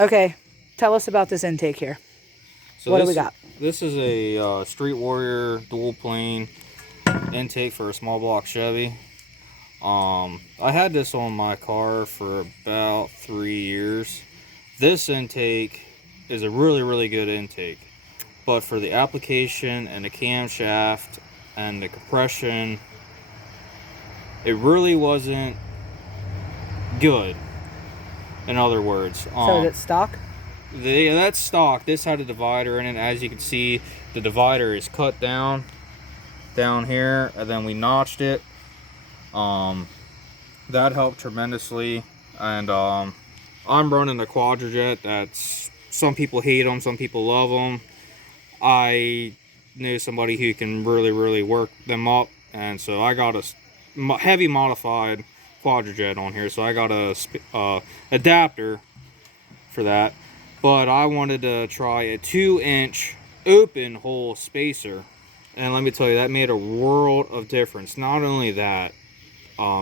Okay, tell us about this intake here. So What do we got? this is a Street Warrior dual plane intake for a small block Chevy. I had this on my car for about 3 years. This intake is a really good intake, but for the application and the camshaft and the compression, it really wasn't good. In other words, So is it stock? that's stock. This had a divider in it. As you can see, the divider is cut down here, and then we notched it. That helped tremendously. And I'm running a Quadrajet. That's, some people hate them, some people love them. I knew somebody who can really work them up, and so I got a heavy modified Quadrajet on here. So I got a adapter for that, but I wanted to try a 2-inch open hole spacer, and let me tell you, that made a world of difference. Not only that,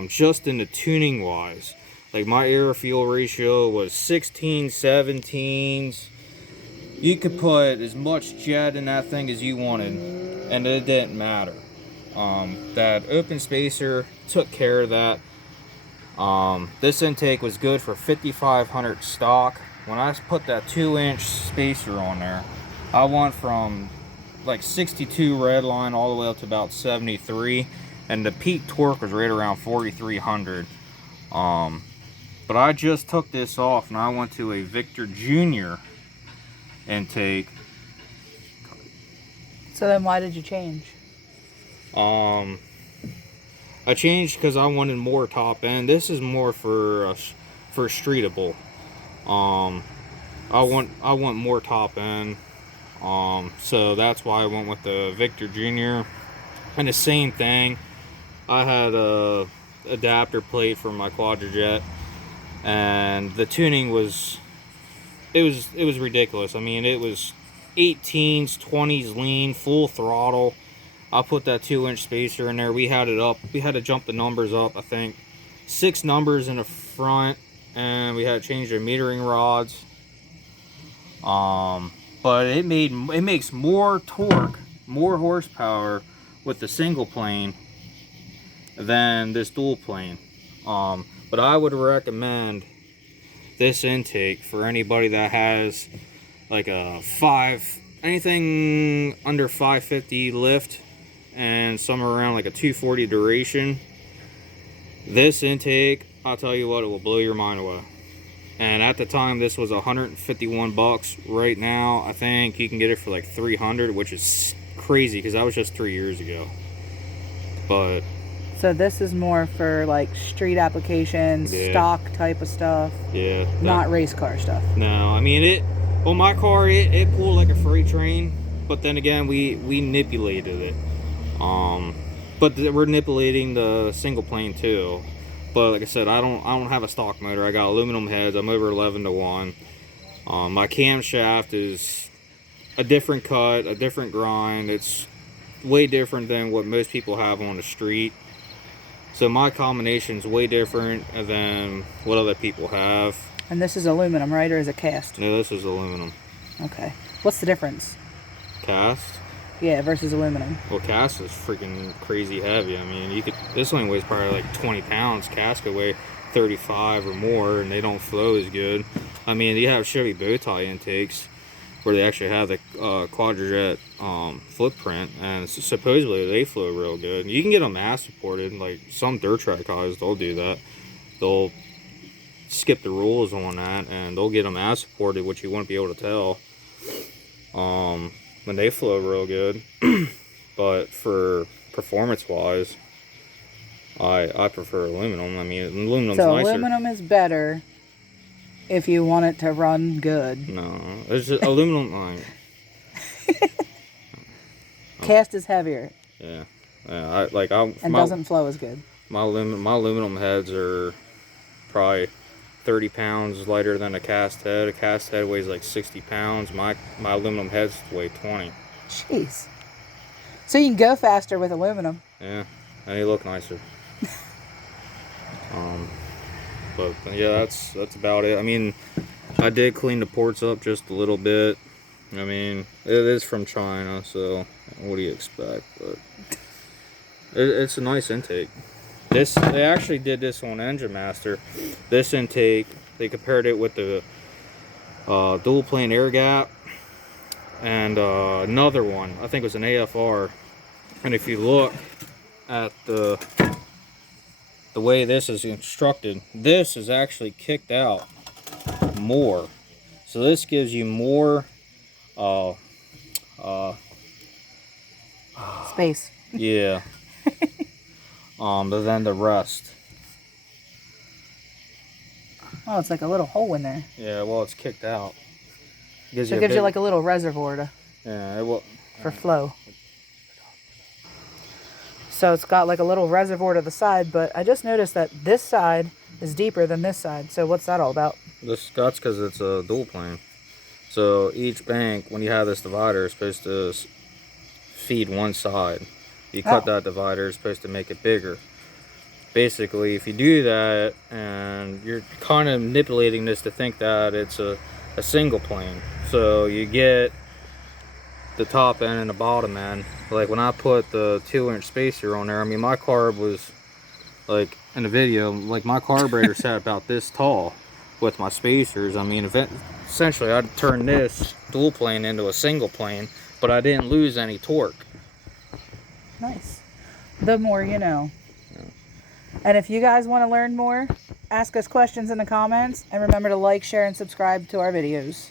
just in the tuning wise, like my air fuel ratio was 16 17s. You could put as much jet in that thing as you wanted, and it didn't matter. That open spacer took care of that. This intake was good for 5,500 stock. When I put that 2-inch spacer on there, I went from like 62 red line all the way up to about 73, and the peak torque was right around 4,300. But I just took this off and I went to a Victor Jr. intake. So then why did you change? I changed because I wanted more top end. This is more for streetable. I want more top end. So that's why I went with the Victor Jr. And the same thing, I had a adapter plate for my Quadrajet, and the tuning was it was ridiculous. I mean, it was 18s, 20s lean, full throttle. I put that 2-inch spacer in there. We had it up. We had to jump the numbers up, I think 6 numbers in the front, and we had to change the metering rods. But it makes more torque, more horsepower with the single plane than this dual plane. But I would recommend this intake for anybody that has like anything under 550 lift and somewhere around like a 240 duration. This intake, I'll tell you what, it will blow your mind away. And at the time, this was 151 bucks. Right now, I think you can get it for like 300, which is crazy because that was just 3 years ago. But So this is more for like street applications, yeah, stock type of stuff, yeah, not race car stuff. No, I mean on my car, it pulled like a freight train. But then again, we manipulated it. But we're manipulating the single plane too. But like I said, I don't have a stock motor. I got aluminum heads. I'm over 11-1. My camshaft is a different cut, a different grind. It's way different than what most people have on the street. So my combination's way different than what other people have. And this is aluminum, right? Or is it cast? No, this is aluminum. Okay. What's the difference? Cast? Yeah, versus aluminum. Well, cast is freaking crazy heavy. I mean, this thing weighs probably like 20 pounds. Cast could weigh 35 or more, and they don't flow as good. I mean, you have Chevy bow tie intakes where they actually have the Quadrajet footprint, and supposedly they flow real good. You can get them mass supported, like some dirt track guys, they'll do that. They'll skip the rules on that, and they'll get them mass supported, which you wouldn't be able to tell. When they flow real good. But for performance wise, I prefer aluminum. I mean, aluminum's so nicer. Aluminum is better if you want it to run good. No, it's just aluminum. Cast is heavier. Yeah, and doesn't flow as good. My aluminum heads are probably 30 pounds lighter than a cast head. A cast head weighs like 60 pounds. My aluminum heads weigh 20. Jeez. So you can go faster with aluminum. Yeah, and they look nicer. But yeah, that's about it. I mean, I did clean the ports up just a little bit. I mean, it is from China, so what do you expect? But it's a nice intake. They actually did this on Engine Master. This intake, they compared it with the dual plane air gap and another one. I think it was an AFR. And if you look at the way this is constructed, this is actually kicked out more. So this gives you more Space. yeah. But then the rest. Oh, it's like a little hole in there. Yeah, well, it's kicked out. So it gives you like a little reservoir for flow. So it's got like a little reservoir to the side, but I just noticed that this side is deeper than this side. So what's that all about? That's because it's a dual plane. So each bank, when you have this divider, is supposed to feed one side. You cut that divider, it's supposed to make it bigger. Basically, if you do that, and you're kind of manipulating this to think that it's a single plane. So you get the top end and the bottom end. Like when I put the 2-inch spacer on there, I mean my carb was like in the video, like my carburetor sat about this tall with my spacers. I mean, essentially I'd turn this dual plane into a single plane, but I didn't lose any torque. Nice. The more you know. And if you guys want to learn more, ask us questions in the comments, and remember to like, share, and subscribe to our videos.